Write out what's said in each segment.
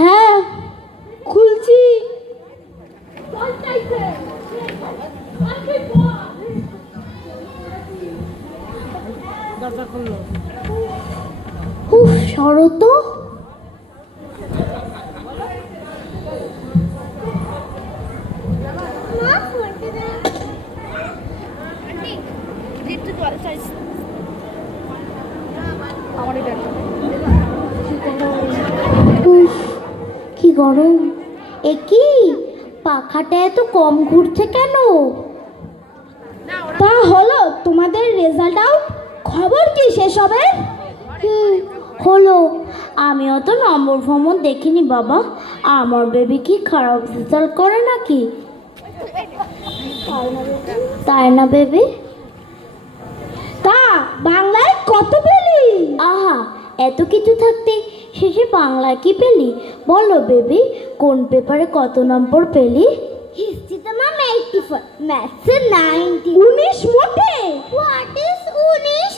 হ্যাঁ খুলছি। সরো তো। কি গরম, একি পাখাটা এত কম ঘুরছে কেন? তা হলো তোমাদের রেজাল্ট আউট, খবর কি সেসবের? হলো, আমিও তো নম্বর ফম্বর দেখিনি বাবা। আমার বেবি কি খারাপ রেজাল্ট করে নাকি? তাই না বেবি? তা বাংলায় কত পেলি? আহা, এত কিছু থাকতে শেষে বাংলায় কি পেলি? বলো বেবি, কোন পেপারে কত নম্বর পেলি? হিস্ট্রিতে ম্যাম 84, ম্যাথসে 90। 19 মোটে? What is 19?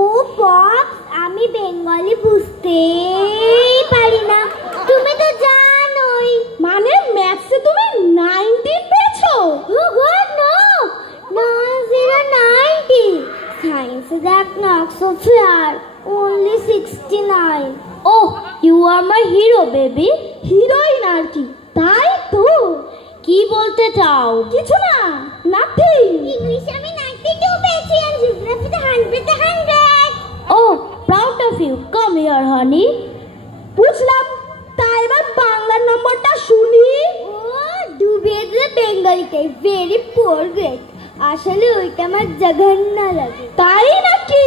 ও বক্স, আমি বেঙ্গলি বুঝতেই পারি না, তুমি তো জানোই। মানে ম্যাথসে তুমি 90 পেয়েছো? Oh god no, 90। সায়েন্সে দেখ না, so fair, only 69. Oh, you are my hero baby. Heroine আর কি, তাই তো। কি বলতে চাও? কিছু না, নাথিং। ইংলিশে আমি 92 পেয়েছি আর জিওগ্রাফিতে 100। Oh, proud of you. Come here, honey. বুঝলাম, তাই এবার বাংলার নম্বরটা শুনি। ও ডুবেছে বেঙ্গলিতে, ভেরি পোর গ্রেড। আসলে ওইটা আমার জঘন্য লাগে। তাই নাকি?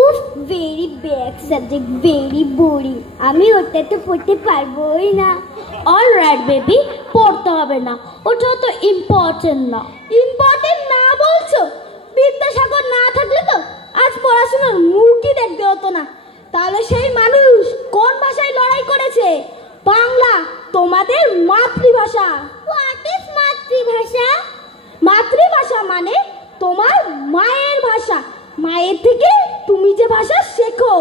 উফ, very bad subject, very boring. আমি ওটা তো পড়তে পারবোই না। অলরাইট বেবি, পড়তে হবে না, ওটা তো ইম্পর্টেন্ট না। ইম্পর্টেন্ট না বলছো? বিদ্যাসাগর না থাকলে তো আজ পড়াশোনার মুখই দেখতে হতো না। তাহলে সেই মানুষ কোন ভাষায় লড়াই করেছে? বাংলা, তোমাদের মাতৃভাষা। হোয়াট ইজ মাতৃভাষা? মাতৃভাষা মানে তোমার মায়ের ভাষা। মায়ের থেকে তুমি যে ভাষা শেখো।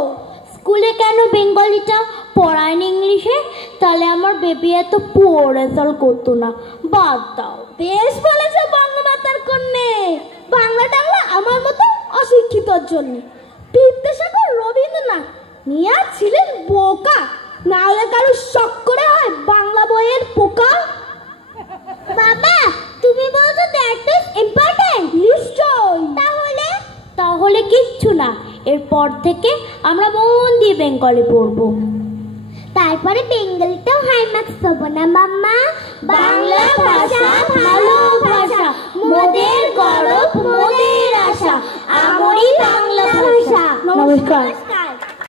স্কুলে কেন বেঙ্গলিটা পড়ায়নি ইংলিশে? তাহলে আমার বেবি এত পুয়ার রেজাল্ট করতো না। বাদ দাও। বেশ বলেছো বঙ্গমাতার কন্যে। বাংলা টাংলা আমার মতো অশিক্ষিতর জন্য। বিদ্যাসাগর, রবীন্দ্রনাথ মিয়া ছিলেন বোকা, না হলে কারো শখ করে হয় বাংলা বইয়ের পোকা। বাবা, তুমি বলছো দ্যাট ইজ ইম্পর্টেন্ট? নিশ্চয়। তাহলে কিচ্ছু না, এরপর থেকে আমরা মন দিয়ে বেঙ্গলি পড়বো। তারপরে বেঙ্গলিটাও হাই মার্কস পাবো না মাম্মা? বাংলা ভাষা ভালো ভাষা, মোদের গর্ব মোদের আশা, আমারই বাংলা ভাষা। নমস্কার।